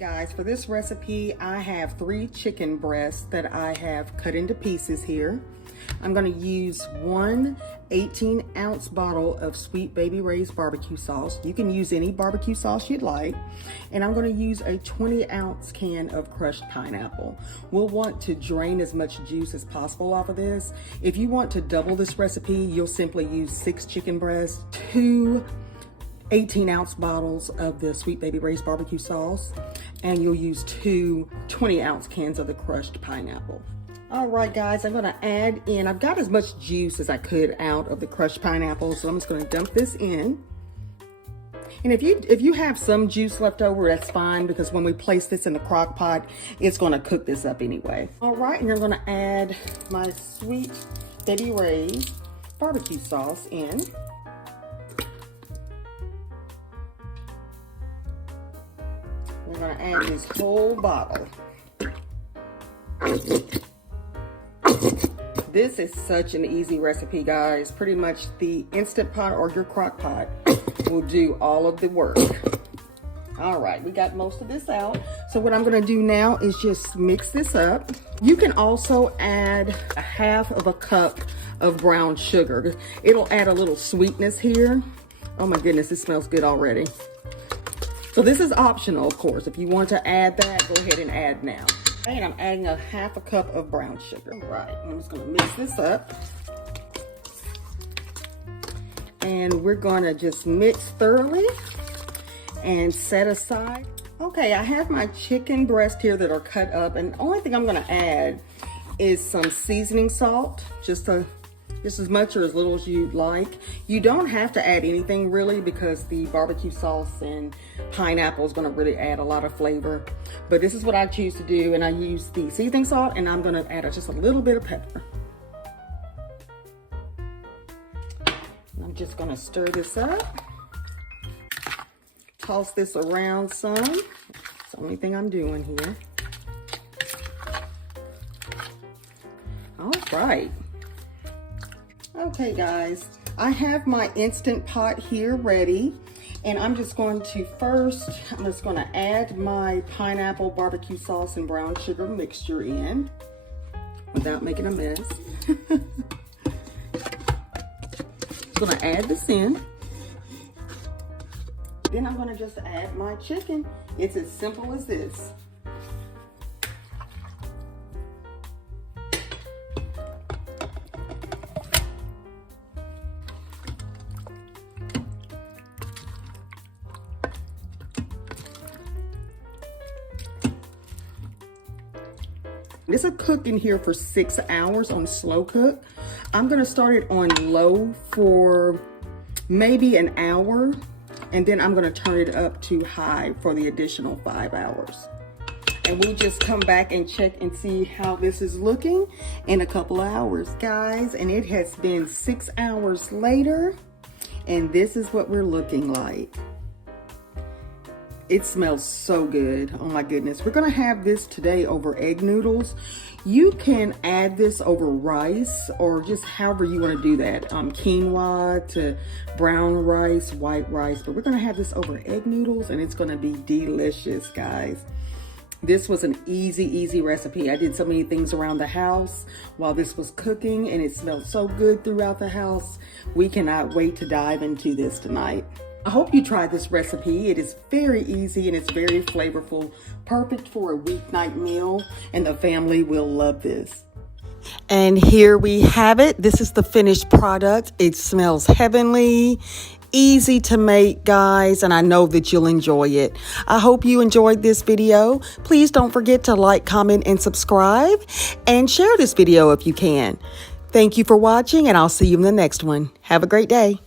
Guys, for this recipe, I have 3 chicken breasts that I have cut into pieces here. I'm going to use one 18-ounce bottle of Sweet Baby Ray's barbecue sauce. You can use any barbecue sauce you'd like. And I'm going to use a 20-ounce can of crushed pineapple. We'll want to drain as much juice as possible off of this. If you want to double this recipe, you'll simply use 6 chicken breasts, 2 18-ounce bottles of the Sweet Baby Ray's barbecue sauce, and you'll use 2 20-ounce cans of the crushed pineapple. All right, guys, I'm gonna add in, I've got as much juice as I could out of the crushed pineapple, so I'm just gonna dump this in. And if you have some juice left over, that's fine, because when we place this in the crock pot, it's gonna cook this up anyway. All right, and you're gonna add my Sweet Baby Ray's barbecue sauce in. We're gonna add this whole bottle. This is such an easy recipe, guys. Pretty much the Instant Pot or your crock pot will do all of the work. All right, we got most of this out. So what I'm gonna do now is just mix this up. You can also add a half of a cup of brown sugar. It'll add a little sweetness here. Oh my goodness, it smells good already. So this is optional, of course. If you want to add that, go ahead and add now. And I'm adding a half a cup of brown sugar. All right, I'm just gonna mix this up. And we're gonna just mix thoroughly and set aside. Okay, I have my chicken breast here that are cut up, and the only thing I'm gonna add is some seasoning salt, just as much or as little as you'd like. You don't have to add anything really, because the barbecue sauce and pineapple is gonna really add a lot of flavor. But this is what I choose to do, and I use the seasoning salt, and I'm gonna add just a little bit of pepper. And I'm just gonna stir this up. Toss this around some. It's the only thing I'm doing here. All right. Okay, guys, I have my Instant Pot here ready, and I'm just going to add my pineapple barbecue sauce and brown sugar mixture in without making a mess. Gonna add this in. Then I'm gonna just add my chicken. It's as simple as this. This will cook in here for 6 hours on slow cook. I'm gonna start it on low for maybe an hour, and then I'm gonna turn it up to high for the additional 5 hours. And we'll just come back and check and see how this is looking in a couple of hours, guys. And it has been 6 hours later, and this is what we're looking like. It smells so good. Oh my goodness. We're gonna have this today over egg noodles. You can add this over rice, or just however you wanna do that. Quinoa to brown rice, white rice, but we're gonna have this over egg noodles, and it's gonna be delicious, guys. This was an easy recipe. I did so many things around the house while this was cooking, and it smelled so good throughout the house. We cannot wait to dive into this tonight. I hope you tried this recipe. It is very easy and it's very flavorful. Perfect for a weeknight meal, and the family will love this. And here we have it. This is the finished product. It smells heavenly, easy to make, guys, and I know that you'll enjoy it. I hope you enjoyed this video. Please don't forget to like, comment, and subscribe, and share this video if you can. Thank you for watching, and I'll see you in the next one. Have a great day.